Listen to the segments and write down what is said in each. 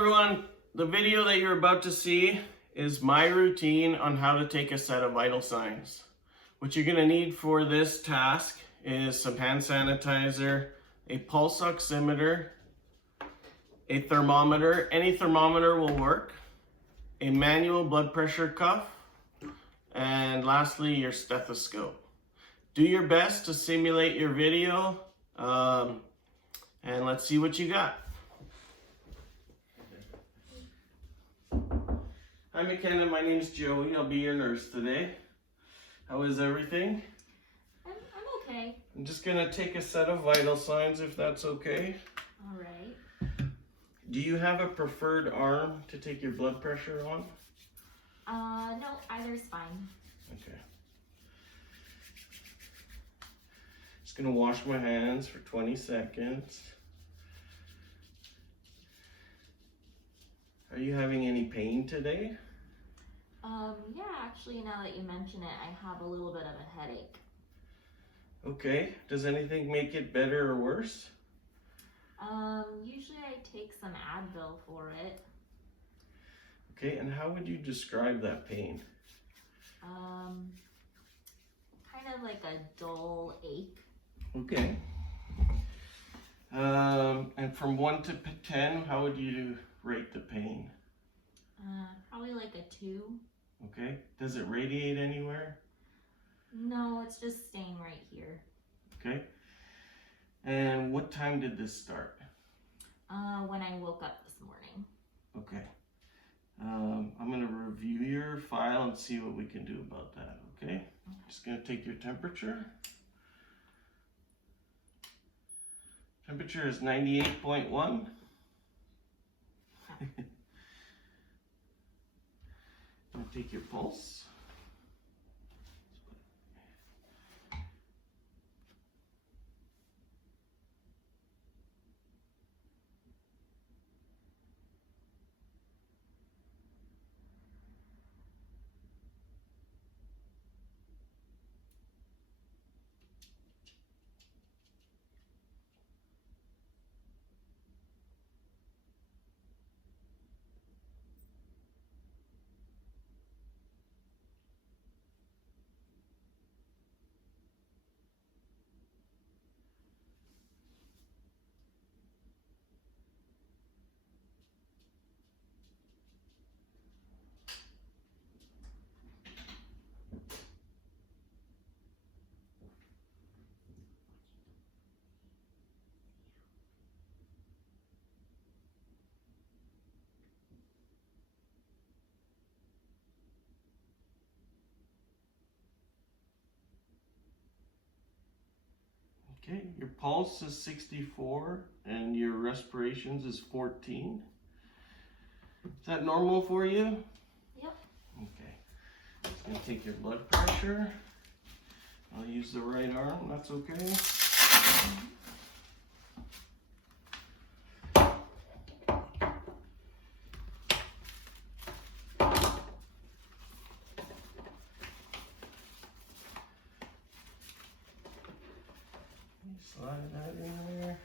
everyone, the video that you're about to see is my routine on how to take a set of vital signs. What you're going to need for this task is some hand sanitizer, a pulse oximeter, a thermometer, any thermometer will work, a manual blood pressure cuff, and lastly your stethoscope. Do your best to simulate your video and let's see what you got. Hi McKenna, my name is Joey. I'll be your nurse today. How is everything? I'm okay. I'm just gonna take a set of vital signs if that's okay. All right. Do you have a preferred arm to take your blood pressure on? No, either's fine. Okay. Just gonna wash my hands for 20 seconds. Are you having any pain today? Yeah, actually, now that you mention it, I have a little bit of a headache. Okay. Does anything make it better or worse? Usually I take some Advil for it. Okay, and how would you describe that pain? Kind of like a dull ache. Okay. And from 1 to 10, how would you rate the pain? Probably like a 2. Okay. Does it radiate anywhere? No, it's just staying right here. Okay. And what time did this start? When I woke up this morning. Okay. I'm going to review your file and see what we can do about that, okay? Just going to take your temperature. Temperature is 98.1. I'm going to take your pulse. Okay, your pulse is 64 and your respirations is 14. Is that normal for you? Yep. Okay. Just gonna take your blood pressure. I'll use the right arm, that's okay. Slide that in there.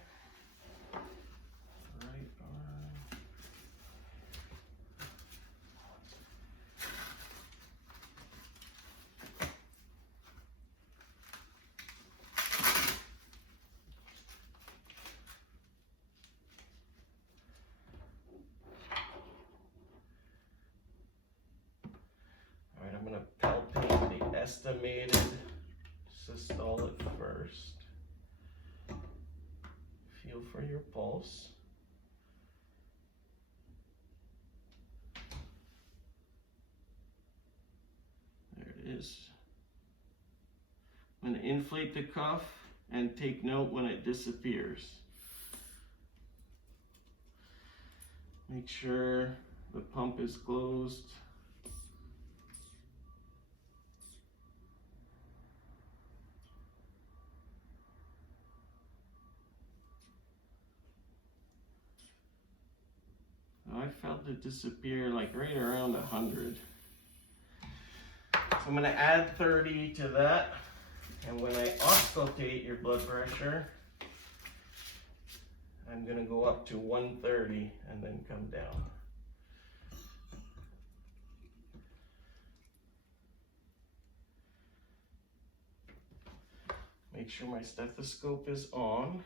Right arm. All right, I'm going to palpate the estimated systolic first. Feel for your pulse. There it is. I'm going to inflate the cuff and take note when it disappears. Make sure the pump is closed. I felt it disappear like right around 100. So I'm going to add 30 to that. And when I auscultate your blood pressure, I'm gonna go up to 130 and then come down. Make sure my stethoscope is on.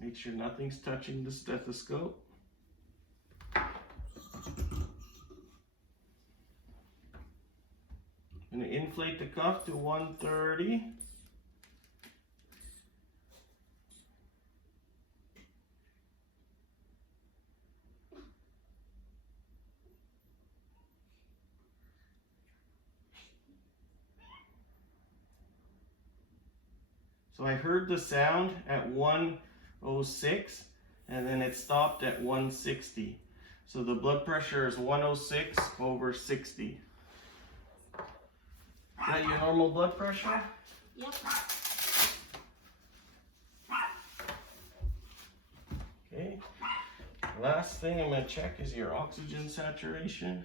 Make sure nothing's touching the stethoscope. I'm going to inflate the cuff to 130. So I heard the sound at 106 and then it stopped at 160. So the blood pressure is 106 over 60. Is that your normal blood pressure? Yep. Okay. Last thing I'm going to check is your oxygen saturation.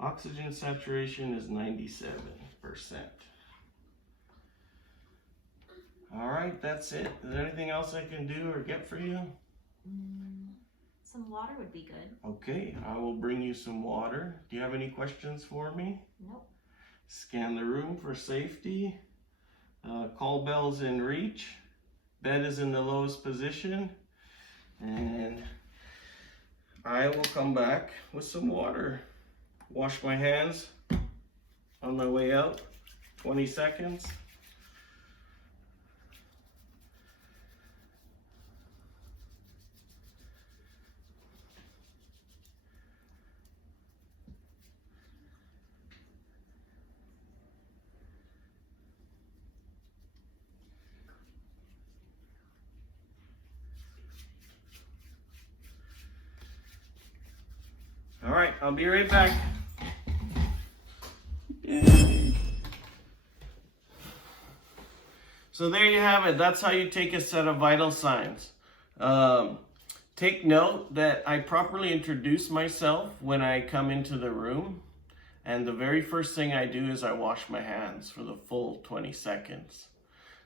Oxygen saturation is 97%. All right, that's it. Is there anything else I can do or get for you? Some water would be good. Okay, I will bring you some water. Do you have any questions for me? Nope. Scan the room for safety. Call bell's in reach. Bed is in the lowest position. And I will come back with some water. Wash my hands on my way out. 20 seconds. All right, I'll be right back. So there you have it. That's how you take a set of vital signs. Take note that I properly introduce myself when I come into the room. And the very first thing I do is I wash my hands for the full 20 seconds.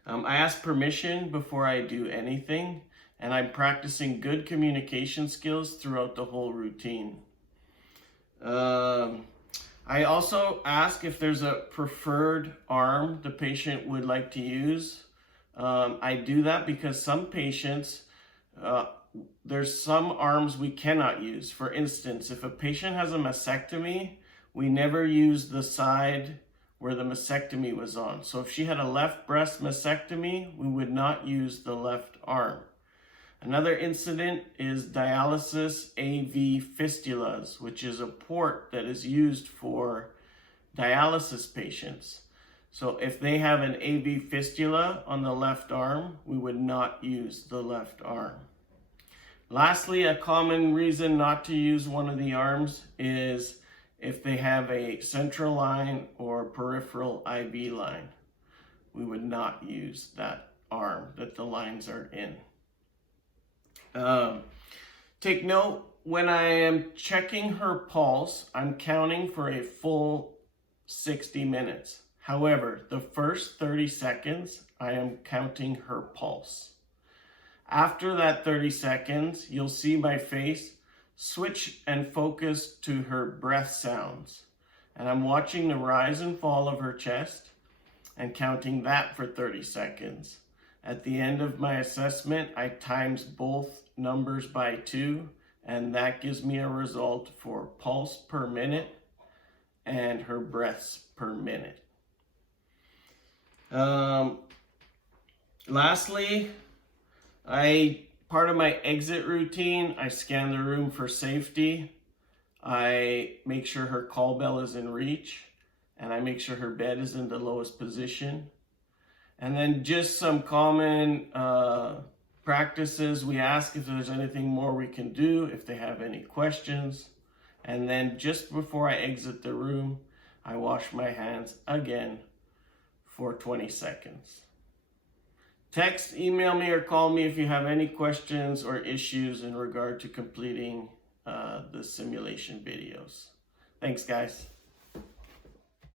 I ask permission before I do anything. And I'm practicing good communication skills throughout the whole routine. I also ask if there's a preferred arm the patient would like to use. I do that because some patients, there's some arms we cannot use. For instance, if a patient has a mastectomy, we never use the side where the mastectomy was on. So if she had a left breast mastectomy, we would not use the left arm. Another incident is dialysis AV fistulas, which is a port that is used for dialysis patients. So if they have an AV fistula on the left arm, we would not use the left arm. Lastly, a common reason not to use one of the arms is if they have a central line or peripheral IV line. We would not use that arm that the lines are in. Take note, when I am checking her pulse, I'm counting for a full 60 minutes. However, the first 30 seconds, I am counting her pulse. After that 30 seconds, you'll see my face switch and focus to her breath sounds. And I'm watching the rise and fall of her chest and counting that for 30 seconds. At the end of my assessment, I times both numbers by 2, and that gives me a result for pulse per minute and her breaths per minute. Lastly, part of my exit routine, I scan the room for safety. I make sure her call bell is in reach, and I make sure her bed is in the lowest position. And then just some common practices. We ask if there's anything more we can do, if they have any questions. And then just before I exit the room, I wash my hands again for 20 seconds. Text, email me, or call me if you have any questions or issues in regard to completing the simulation videos. Thanks, guys.